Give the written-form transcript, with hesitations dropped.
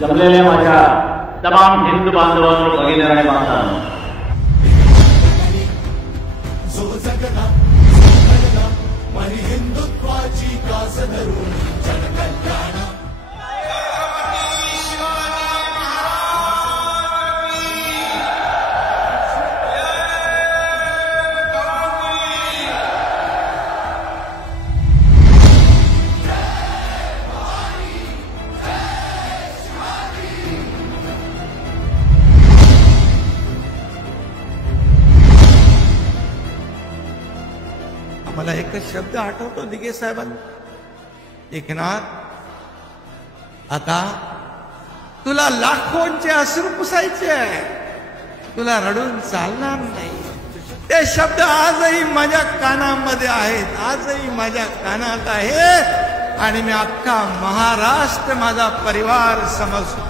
जमलेल्या माझ्या तमाम हिंदू बांधवांनो, भगिनी आणि मातांनो, हिंदुत्वाची कास धरून जनकल्याण मला एकच शब्द आठवतो दिघे साहेबांना, एकनाथ आता तुला लाखोंचे अश्रू पुसायचे आहे, तुला रडून चालणार नाही. ते शब्द आजही माझ्या कानामध्ये आहेत, आजही माझ्या कानात आहेत आणि मी अख्खा महाराष्ट्र माझा परिवार समजतो.